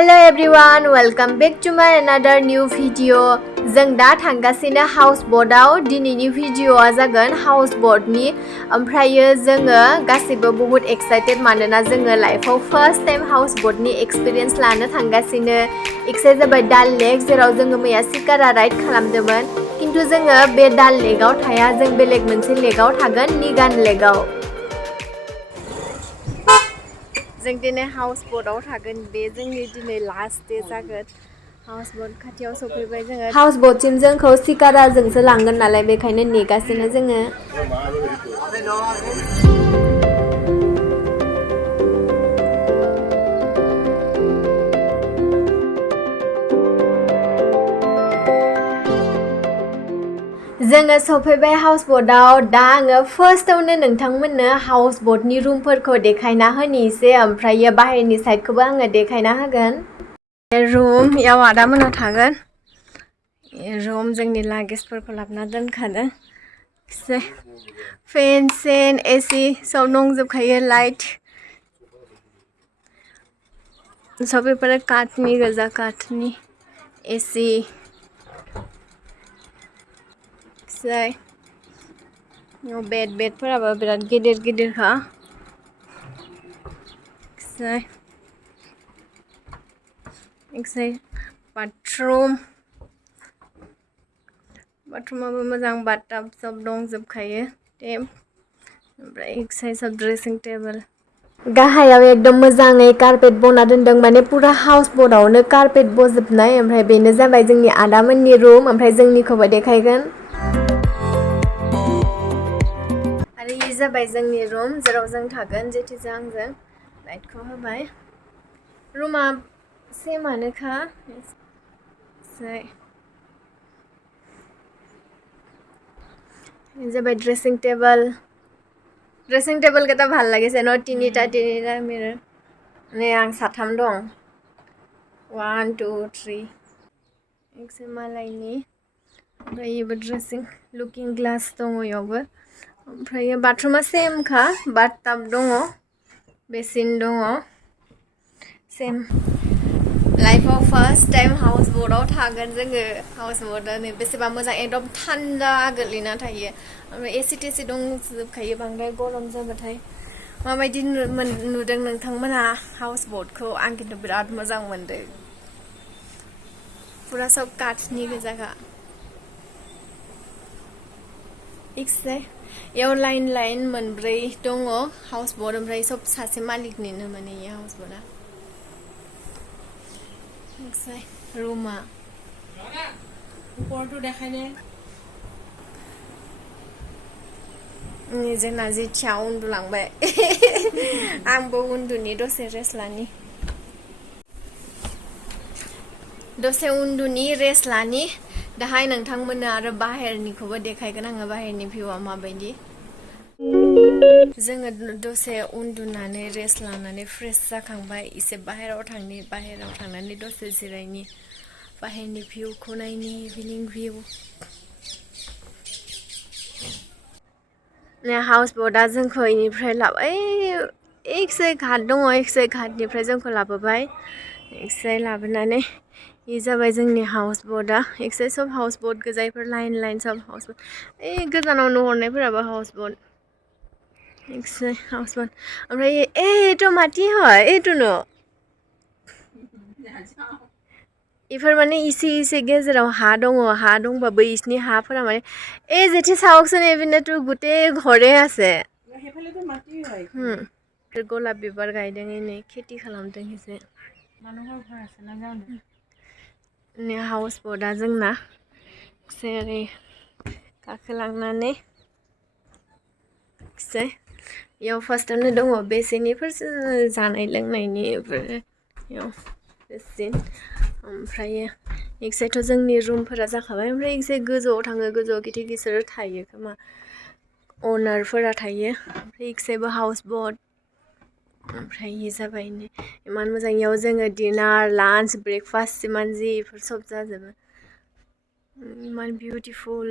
Hello everyone, welcome back to my another new video. जों दा थांगासिनो हाउसबोटआव दिनैनि भिडिअ'आ जागोन हाउसबोटनि ओमफ्रायो जोङो गासैबो बहुत एक्साइटेड मानोना जोङो लाइफआव फार्स्ट टाइम हाउसबोटनि एक्सपिरियेन्स लानो थांगासिनो एक्साइट जाबाय दाल लेक जेराव जोङो मैया सिकारा राइड खालामदोंमोन किन्तु जोङो बे दाल लेकआव थाया जों बेलेग मोनसे लेकआव थागोन निगान लेकआव जों दिनै हाउसबोटआव थागोन बे जोंनि दिनै लास्ट डे जागोन हाउसबोट खाथियाव सफैबाय जोङो हाउसबोटसिम जोंखौ सिकाराजोंसो लांगोन नालाय बेखायनो नेगासिनो जोङो जोङो सफैबाय हाउसबोटआव दा आङो फार्स्टआवनो नोंथांमोननो हाउसबोटनि रुमफोरखौ देखायना होनोसै ओमफ्रायो बाहेरनि साइडखौबो आङो देखायना होगोन रुम याव आदामोना थागोन रुम जोंनि लागेजफोरखौ लाबोना दोनखादों फेन सेन एसि सब दंजोबखायो लाइट सब बेफोरो काठनि गोजा काठनि एसि बेडफोराबो बिराद गिदिर गिदिरखा बाथरुमाबो मोजां बाथटाब सब दंजोबखायो ओमफ्राय सब ड्रेसिं टेबोल गाहायाव एकदम मोजाङै कारपेट बना दोनदों माने पुरा हाउसबोटआवनो कारपेट बजोबनाय ओमफ्राय बेनो जाबाय जोंनि आदामोननि रुम ओमफ्राय जोंनिखौबो देखायगोन आरो ये जाबाय जोंनि रुम जेराव जों थागोन जेथिजा आंजों लाइटखौ होबाय रुमा सेमानोखा ये जाबाय ड्रेसिं टेबल केटा ভাল লাগিছে न तिनिटा मिरर ने आं साथाम दं 1 2 3 एकसे मालायनि ओमफ्राय येबो ड्रेसिं लुकिं ग्लास दङ यावबो ओमफ्राय बाथरुमा सेमखा बाथटाब दङ बेसिन दङ सेम लाइफआव फार्स्ट टाइम हाउसबोटआव थागोन जोङो हाउसबोटआ नै बेसेबा मोजां एकदम थान्दा गोलैना थायो ओमफ्राय एसि टेसि दंजोबखायो बांद्राय गरम जाबाथाय माबायदि नुदों नोंथांमोनहा हाउसबोटखौ आं खिन्थु बिराद मोजां मोनदों पुरा सब काठनि गोजाखा याव लाइन मोनब्रै दङ हाउसबोट ओमफ्राय सब सासे मालिकनिनो माने ये हाउसबोटआ रुमा उपरটো देखायने जोंना जिथिया उन्दुलांबाय आंबो उन्दुनि दसे रेस्ट लानि रेस्ट लानि दाहाय नोंथांमोननो आरो बाहेरनिखौबो देखायगोन आङो बाहेरनि भिउआ माबायदि जोङो दसे उन्दुनानै रेस्ट लानानै फ्रेश जाखांबाय एसे बाहेराव थांनानै दसे जिरायनि बाहेरनि भिउखौ नायनि इभिनिं भिउ हाउसबोटआ जोंखौ इनिफ्राय लाबाय एकसे घाट दङ एकसे घाटनिफ्राय जोंखौ लाबोबाय एकसे लाबोनानै ये जाबाय जोंनि हाउसबोटआ एकसे सब हाउसबोट गोजायफोर लाइन सब हाउसबोट गोजानाव नुहरनायफोराबो हाउसबोट एकसे हाउसबोट ओमफ्राय एथ' माथि হয় एथ' न इफोर माने इसे गेजेराव हा दंबाबो इसनि हाफोरा माने जेथि চাওকচোন এইপিনেতো গোটেই ঘৰে আছে হেফালেতো মাটি হয় गलाप बिबार गायदों इनै खेथि खालामदों एसे মানুহৰ ঘৰ আছে না जानो ने हाउसबोटआ जोंना सेरै गाखोलांनानै याव फार्स्टआवनो दङ बेसेनिफोर जानाय लोंनायनि याव बेसिन ओमफ्राय एकसाइथ' जोंनि रुमफोरा जाखाबाय ओमफ्राय एकसे गोजौआव थाङो गोजौआव गिदिर थायो खोमा अनारफोरा थायो ओमफ्राय एकसेबो हाउसबोट ओमफ्राय ये जाबाय इमान मोजां याव जोङो डिनार लान्च ब्रेकफास्ट इमान जि इफोर सब जाजोबो इमान बिउटिफुल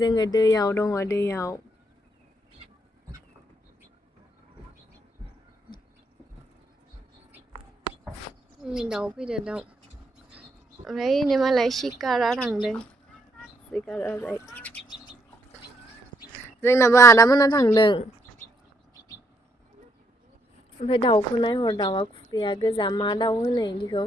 जोङो दैयाव दङ दैयाव दाउ फैदो दाउ ओमफ्राय नै मालाय सिकारा थांदों सिकारा राइड जोंनाबो आदामोना थांदों ओमफ्राय दाउखौ नायहर दाउआ खुगाया गोजा मा दाउ होनो इदिखौ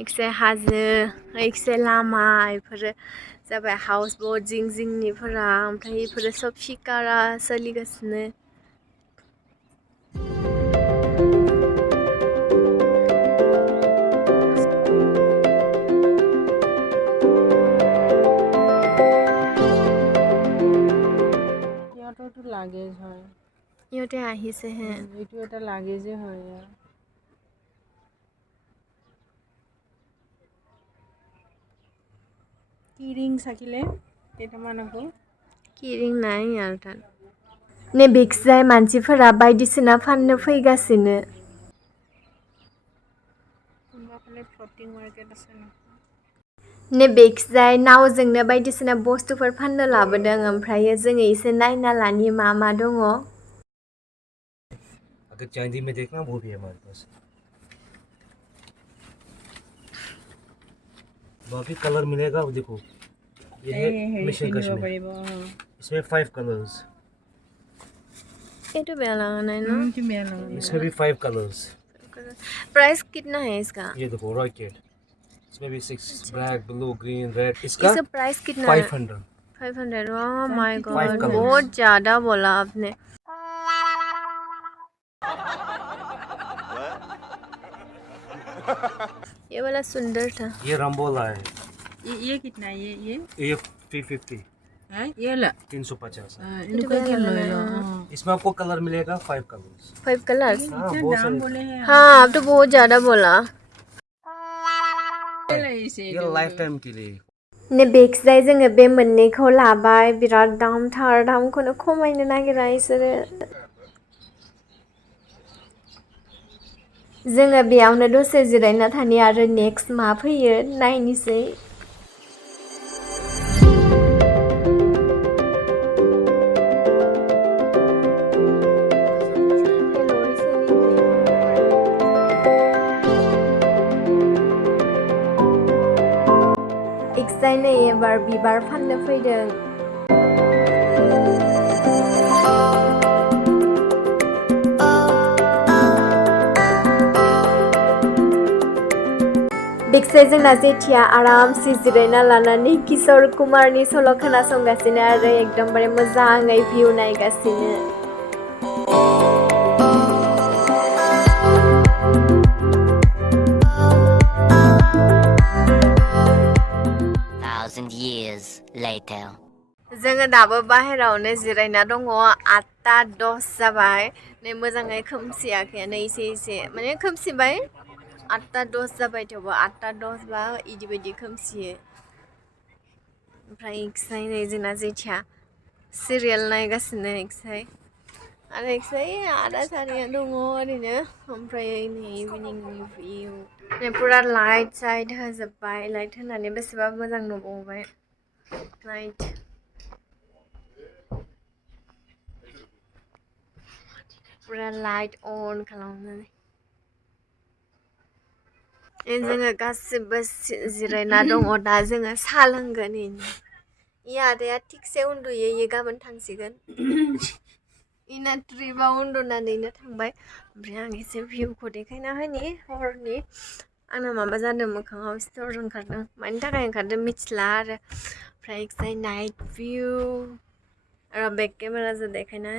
एकसे हाजो एकसे लामा इफोरो जाबाय हाउस बोट जिं जिंनिफोरा ओमफ्राय इफोरो सब सिकारा सोलिगासिनो সিহঁতৰতো লাগেজ হয় ইহঁতে আহিছেহে এইটো এটা লাগেজে হয় ইয়াৰ কি ৰিং থাকিলে কেইটামান আকৌ কি रिं নাই आरो दा नै बेखिजाय मानसिफोरा बायदिसिना फाननो फैगासिनो কোনোবা ফালে ফ্লটিং মাৰ্কেট আছে ন नै बेखिजाय नावजोंनो बायदिसिना बुस्थुफोर फाननो लाबोदों ओमफ्रायो जोङो एसे नायना लानि मा मा दङ अगर चांदी में देखना वो भी है हमारे पास बाकी कलर मिलेगा देखो ये है मिशन कश्मीर इसमें 5 कलर्स এইটো বেয়া লগা নাই ন इसमें भी 5 कलर्स प्राइस कितना है इसका ये देखो रॉकेट इसमें भी 6 ब्लैक ब्लू ग्रीन रेड इसका प्राइस कितना 500 500 ओह माय 5 गॉड colours। बहुत ज्यादा बोला आपने ये वाला सुंदर था ये रंबोला है ये कितना है ये 350 है ये ला 350 इनको क्या लो इसमें आपको कलर मिलेगा 5 कलर्स 5 कलर्स हाँ बहुत दाम सारे बोले हैं हाँ अब तो बहुत ज्यादा बोला ये लाइफ टाइम के लिए नै बेखिजाय जोङो बे मोननैखौ लाबाय बिराद दामथार दामखौनो खमायनो नागिरा इसोरो जोङो बेयावनो दसे जिरायना थानि आरो नेक्स्ट मा फैयो नायनोसै एकजाय नै एबार बिबार फाननो फैदों बेखिजाय जोंना जेथिया आरामसे जिरायना लानानै किशोर कुमारनि सल' खोनासंगासिनो आरो एकदमबारे मोजाङै भिउ नायगासिनो years later जोङो दाबो बाहेरावनो जिरायना दङ 8:10 जाबाय नै मोजाङै खोमसियाखैयानो एसे माने खोमसिबाय 8:10 जाबाय थेवबो 8:10 बा इदि बायदि खोमसियो ओमफ्राय एकसाय नै जोंना जेथिया सिरियाल नायगासिनो एकसाय आरो एकसाय आदा सारिया दङ ओरैनो ओमफ्राय नै इभिनिंनि भिउ नै पुरा लाइट साइट होजोब्बाय लाइट होनानै बेसेबा मोजां नुबावबाय लाइट पुरा लाइट अन खालामनानै जोङो गासिबो जिरायना दङ दा जोङो साहा लोंगोन इ आदाया थिगसे उन्दुयो इयो गाबोन थांसिगोन इना ट्रिपआव उन्दुनानैनो थांबाय ओमफ्राय आं एसे भिउखौ देखायना होनि हरनि आंना माबा जादों मोखाङाव सिथर ओंखारदों मानि थाखाय ओंखारदों मिथिला आरो ओमफ्राय एकसाय नाइट भिउ आरो बेक केमेराजों देखायना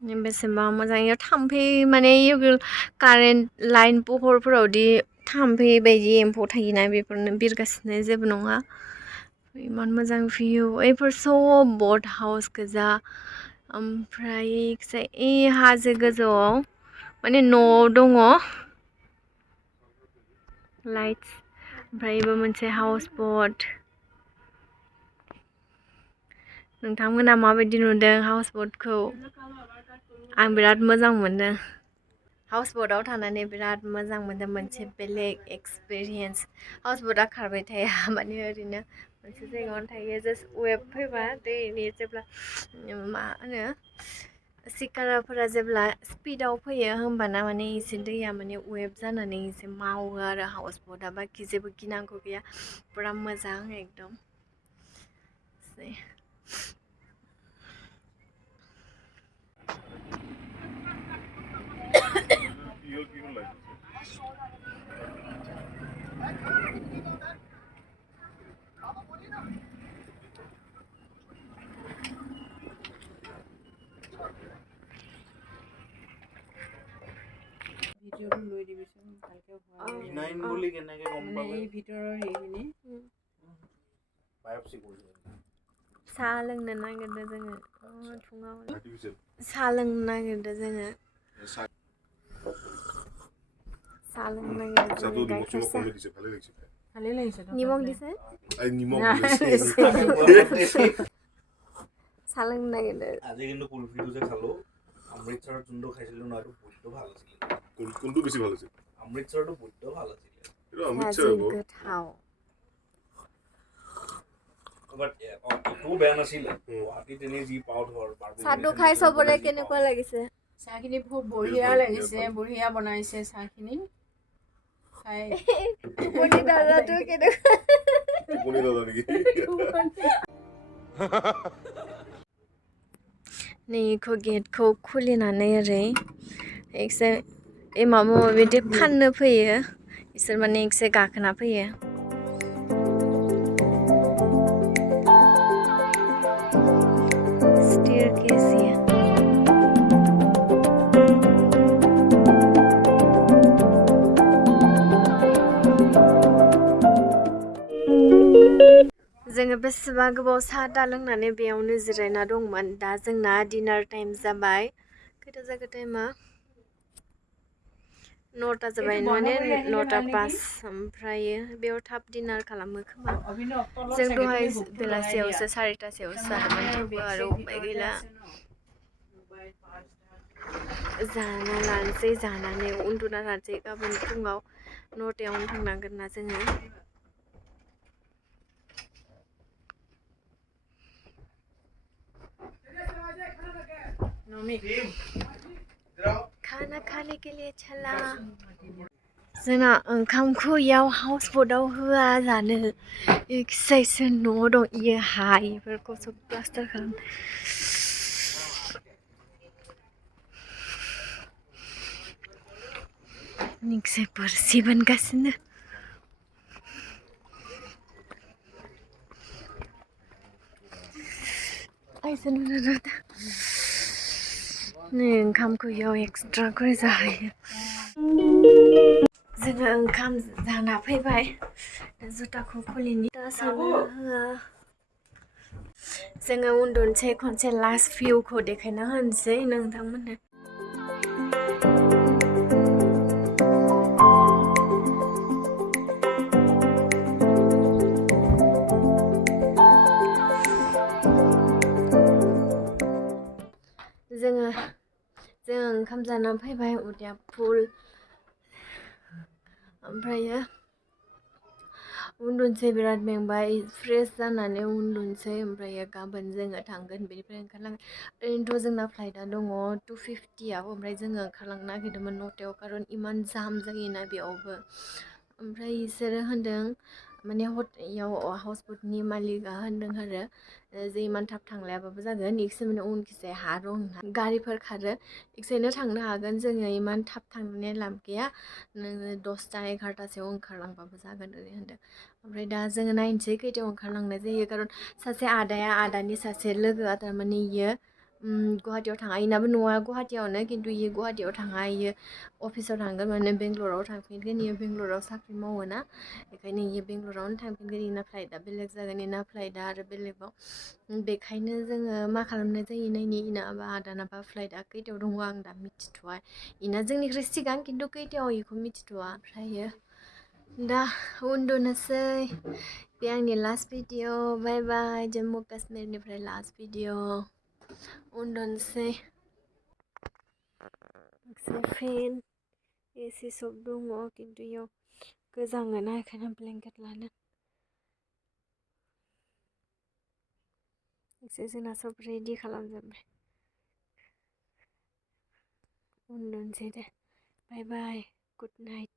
होनि बेसेबा मोजां इयाव थाम्फै माने कारेन्ट लाइन पहरफोरावदि थाम्फै बायदि एम्फौ थायोना बेफोरनो बिरगासिनो जेबो नङा इमान मोजां भिउ ओइफोर सब बट हाउस गोजा ओमफ्राय हाजो गोजौआव माने न' दङ लाइट्स ओमफ्राय बेबो मोनसे हाउस बट नोंथांमोना माबायदि नुदों हाउस बटखौ आं बिराद मोजां मोनो हाउसबोटआव थानानै बिराद मोजां मोनो मोनसे बेलेग एक्सपिरियेन्स हाउसबोटआ खारबाय थाया माने ओरैनो मोनसे जायगायावनो थायो जास्ट वेभ फैबा दैनि जेब्ला मा होनो सिकाराफोरा जेब्ला स्पिडाव फैयो होमबाना माने एसे दैया माने वेभ जानानै एसे मावो आरो हाउसबोटआ बाखि जेबो गिनांगौ गैया पुरा मोजां एकदम ভিডিঅ'টো লৈ দিবিচোন ভালকে হোৱা নাই বুলি কেনেকে গম মানে এই ভিতৰৰ এইখিনি বায়োপসি কৰিছে साहा लोंनो नागिरदों जोङो फुङाव साहा लोंनो नागिरदों जोङो साहा लोंनो नागिरदों जोङो गाइखेर साहा ভালে লাগিছে নিমখ দিছে চাহ লোংनो नागिरदों আজি কিন্তু কুলফিটো যে খালো অমৃতসৰত যোনটো খাইছিলো ন এইটো বহুত ভাল আছিল কোনটো বেছি ভাল আছিল অমৃতসৰটো বহুত ভাল আছিল এটা অমৃতসৰ गोथाव বাট একো বেয়া নাছিল গুৱাহাটীত এনেই যি পাওঁ ধৰ চাহটো খাই চবৰে কেনেকুৱা লাগিছে চাহখিনি খুব বঢ়িয়া লাগিছে বঢ়িয়া বনাইছে চাহখিনি খাই টোপনি দাদাটো কেনেকুৱা টোপনি দাদা নেকি नैखौ गेटखौ खुलिनानै ओरै एकसे माबा माबि फाननो फैयो बिसोर माने एकसे गाखोना फैयो स्टेयरकेस जोङो बेसेबा गोबाव साहा दा लोंनानै बेयावनो जिरायना दंमोन दा जोंना डिनार टाइम जाबाय खैथा जाखो टाइमा 9टा जाबाय माने 9टा पास ओमफ्रायो बेयाव थाब डिनार खालामो खोमा जों दहाय बेलासियावसो 4टासोआवसो जादोंमोन थेवबो आरो उपाय गैला जाना लानोसै जानानै उन्दुना लानोसै गाबोन फुङाव 9टायावनो थांनांगोन ना जोङो खाना खाने के लिए चला जोंना ओंखामखौ इयाव हाउसबोटआव होआ जानो एक्साइसो न' दं इयो हायिफोरखौ सब प्लास्टार खालाम निक्से बोरसि बोनगासिनो नै ओंखामखौ इयाव एक्सट्रा करि जाहैयो जोङो ओंखाम जाना फैबाय जुथाखौ खुलिनि दा सानो होआ जोङो उन्दुनोसै खनसे लास्ट भिउखौ देखायना होनोसै नोंथांमोननो जोङो ओंखाम जाना फैबाय उदैया फुल ओमफ्रायो उन्दुनोसै बिराद मेंबाय फ्रेश जानानै उन्दुनोसै ओमफ्रायो गाबोन जोङो थांगोन बेनिफ्राय ओंखारलांगोन ओरैनोथ' जोंना फ्लाइटआ दङ 2:50आव ओमफ्राय जोङो ओंखारलांनो नागिरदोंमोन 9टायाव खारन इमान जाम जायोना बेयावबो ओमफ्राय बिसोरो होनदों माने इयाव हाउसबोटनि मालिकआ होनदों आरो जे इमान थाब थांलायाबाबो जागोन इक्से माने उनखिसे हा दं गारिफोर खारो इक्सेनो थांनो हागोन जोङो इमान थाब थांनानै लाब गैया नोङो 10टा 11टासोआव ओंखारलांबाबो जागोन ओरै होनदों ओमफ्राय दा जोङो नायनोसै खैथायाव ओंखारलांनाय जायो खारन सासे आदाया आदानि सासे लोगोआ थारमाने इयो गुवाहाटीयाव थाङा इनाबो न'आ गुवाहाटीयावनो खिन्थु इयो गुवाहाटीयाव थाङा इयो अफिसाव थांगोन माने बेंगलराव थांफिनगोन इयो बेंगलराव साख्रि मावो ना बेखायनो इयो बेंगलरावनो थांफिनगोन इना फ्लाइटआ बेलेग जागोन इना फ्लाइटआ आरो बेलेगाव बेखायनो जोङो मा खालामनाय जायो नायनि इनाबा आदानाबा फ्लाइटआ खैथायाव दङ आं दा मिथिथ'वा इना जोंनिख्रुइ सिगां खिन्थु खैथायाव इखौ मिथिथ'वा ओमफ्रायो दा उन्दुनोसै बे आंनि लास्ट भिडिअ बाय बाय जम्मु काश्मीरनिफ्राय लास्ट भिडिअ उन्दुनोसै फेन एसि सब दङ खिन्थु इयाव गोजाङो ना ओंखायनो ब्लेंकेट लानो एसे जोंना सब रेडि खालामजोब्बाय उन्दुनोसै दे बाय बाय गुड नाइट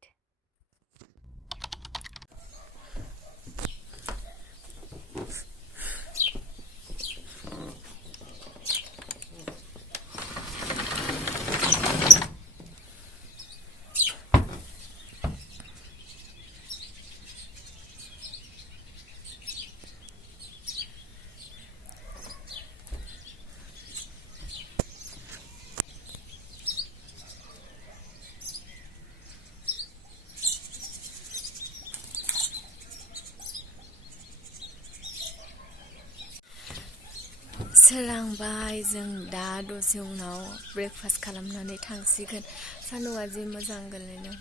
सोरांबाय जों दा दसे उनाव ब्रेकफास्ट खालामनानै थांसिगोन सान्दुंआ जि मोजां गोलैदों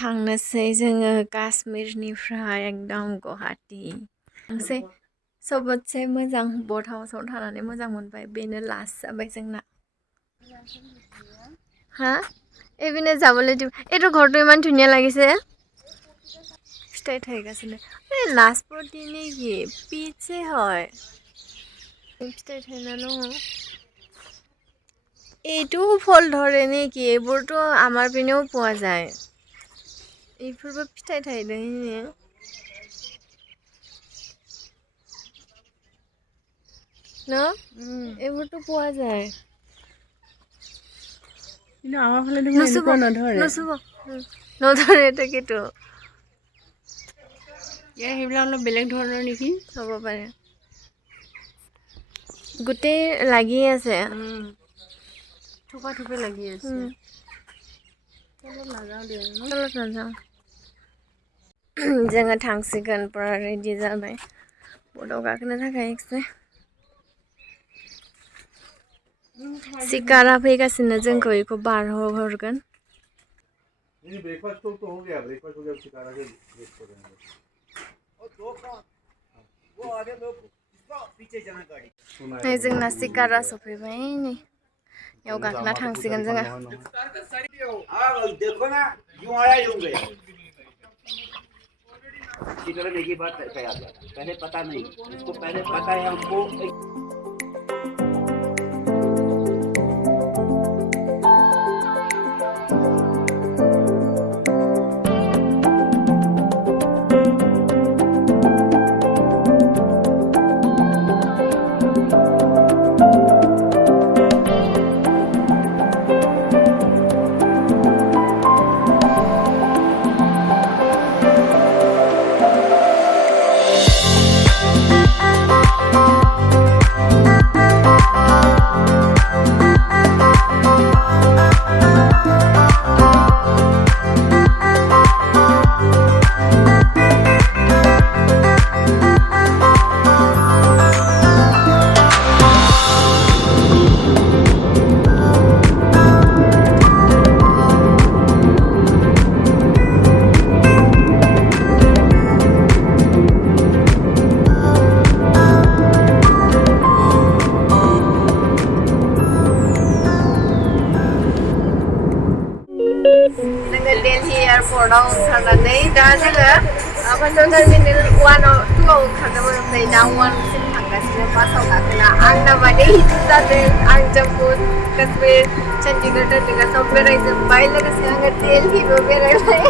थांनोसै जोङो काश्मीरनिफ्राय एकदम गुवाहाटी थांसै सबसे मोजां बट हाउसाव थानानै मोजां मोनबाय बेनो लास्ट जाबाय जोंना হা এইপিনে যাবলৈ দিব এইটো ঘৰটো ইমান ধুনীয়া লাগিছে फिथाइ थाइगासिनो এই নাচপতি নেকি পিচে হয় फिथाइ थाइना दङ এইটো ফল ধৰে নেকি এইবোৰতো আমাৰ পিনেও পোৱা যায় এইफोरबो फिथाइ थाइदों ন এইবোৰতো পোৱা যায় কিন্তু আমাৰ ফালে দেখোন এনেকুৱা নধৰে নধৰে তাকেতো ইয়াৰ সেইবিলাক অলপ বেলেগ ধৰণৰ নেকি হ'ব পাৰে গোটেই লাগি আছে থোপা থোপে লাগি আছে তলত নাযাওঁ দে তলত নাযাওঁ जोङो थांसिगोन पुरा रेडि जाबाय बड'आव गाखोनो थाखाय एसे सिकारा फैगासिनो जोंखौ बेखौ बारहोहरगोन जोंना सिकारा सफैबाय नै याव गाखोना थांसिगोन जोङो करने की बात तैयार पहले पता नहीं इसको पहले पता है हमको एयारपर्टआव ओंखारनानै दा जोङो फार्स्टआव टार्मिनेल 1 आव 2 आव ओंखारदोंमोन ओमफ्राय दा 1 सिम थांगासिनो बासाव गाखोना आंना माने हिट जादों आं जम्मु काश्मीर चन्डीगढ़ सब बेरायजोब्बाय लोगोसे आङो दिल्लीबो बेरायबाय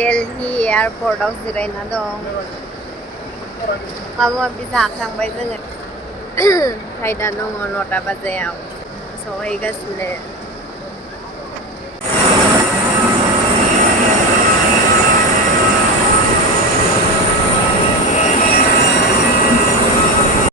दिल्ली एयारपर्टआव जिरायना दं माबा माबि जाखांबाय जोङो ओमफ्राय दा दङ 9टा बाजायाव सहैगासिनो